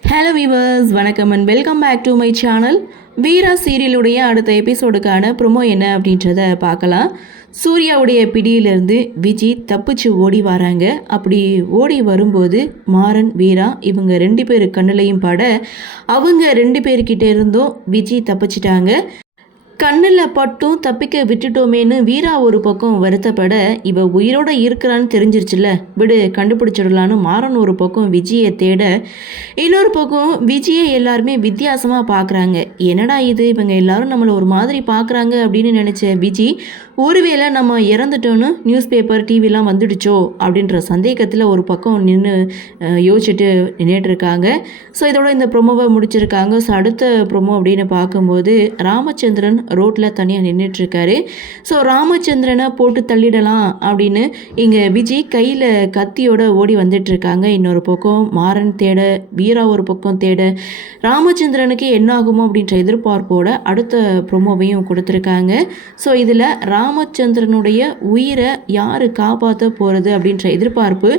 Hello viewers, வணக்கம் and welcome back to my channel. Veera சீரியலுடைய அடுத்த எபிசோடுக்கான ப்ரொமோ என்ன அப்படின்றத பார்க்கலாம். சூர்யாவுடைய பிடியிலேருந்து விஜி தப்பிச்சு ஓடி வராங்க. அப்படி ஓடி வரும்போது மாறன், வீரா இவங்க 2 பேர் கண்ணுலையும் பட அவங்க 2 பேர்கிட்ட இருந்தும் விஜி தப்பிச்சிட்டாங்க. கண்ணில் பட்டும் தப்பிக்க விட்டுட்டோமேன்னு வீரா ஒரு பக்கம் வருத்தப்பட, இவ உயிரோட இருக்கிறான்னு தெரிஞ்சிருச்சுல்ல, விடு கண்டுபிடிச்சிடலான்னு மாறன் ஒரு பக்கம் விஜயை தேட, இன்னொரு பக்கம் விஜயை எல்லாருமே வித்தியாசமாக பார்க்குறாங்க. என்னடா இது, இவங்க எல்லாரும் நம்மளை ஒரு மாதிரி பார்க்குறாங்க அப்படின்னு நினச்ச விஜி, ஒருவேளை நம்ம இறந்துட்டோன்னு நியூஸ் பேப்பர் டிவிலாம் வந்துடுச்சோ அப்படின்ற சந்தேகத்தில் ஒரு பக்கம் நின்று யோசிச்சுட்டு நின்றுட்டுருக்காங்க. ஸோ இதோட இந்த ப்ரொமோவை முடிச்சிருக்காங்க. ஸோ அடுத்த ப்ரொமோ அப்படின்னு பார்க்கும்போது ராமச்சந்திரன் ரோட்டில் தனியாக நின்றுட்டுருக்காரு. ஸோ ராமச்சந்திரனை போட்டு தள்ளிடலாம் அப்படின்னு இங்கே விஜய் கையில் கத்தியோட ஓடி வந்துட்டுருக்காங்க. இன்னொரு பக்கம் மாறன் தேட, வீரா ஒரு பக்கம் தேட, ராமச்சந்திரனுக்கு என்ன ஆகுமோ அப்படின்ற எதிர்பார்ப்போட அடுத்த ப்ரொமோவையும் கொடுத்துருக்காங்க. ஸோ இதில் ராமச்சந்திரனுடைய உயிரை யார் காப்பாற்ற போகிறது அப்படின்ற எதிர்பார்ப்பு,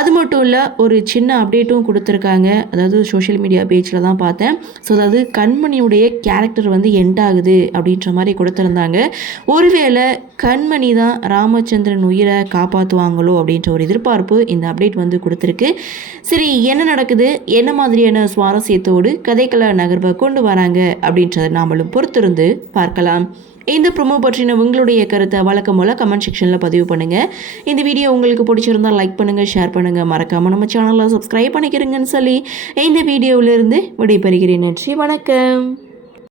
அது மட்டும் இல்லை ஒரு சின்ன அப்டேட்டும் கொடுத்துருக்காங்க. அதாவது சோஷியல் மீடியா பேஜில் தான் பார்த்தேன். ஸோ அதாவது கண்மணியுடைய கேரக்டர் வந்து எண்ட் ஆகுது அப்படின்ற மாதிரி கொடுத்துருந்தாங்க. ஒருவேளை கண்மணி தான் ராமச்சந்திரன் உயிரை காப்பாற்றுவாங்களோ அப்படின்ற ஒரு எதிர்பார்ப்பு இந்த அப்டேட் வந்து கொடுத்துருக்கு. சரி, என்ன நடக்குது, என்ன மாதிரியான சுவாரஸ்யத்தோடு கதைக்கள நகர்வை கொண்டு வராங்க அப்படின்றத நாமளும் பொறுத்திருந்து பார்க்கலாம். இந்த ப்ரொமோ பற்றின உங்களுடைய கருத்தை வழக்கம் போல் கமெண்ட் செக்ஷனில் பதிவு பண்ணுங்கள். இந்த வீடியோ உங்களுக்கு பிடிச்சிருந்தால் லைக் பண்ணுங்கள், ஷேர் பண்ணுங்கள், மறக்காமல் நம்ம சேனலை சப்ஸ்கிரைப் பண்ணிக்கிறீங்கன்னு சொல்லி இந்த வீடியோவிலிருந்து விடைபெறுகிறேன். நன்றி, வணக்கம்.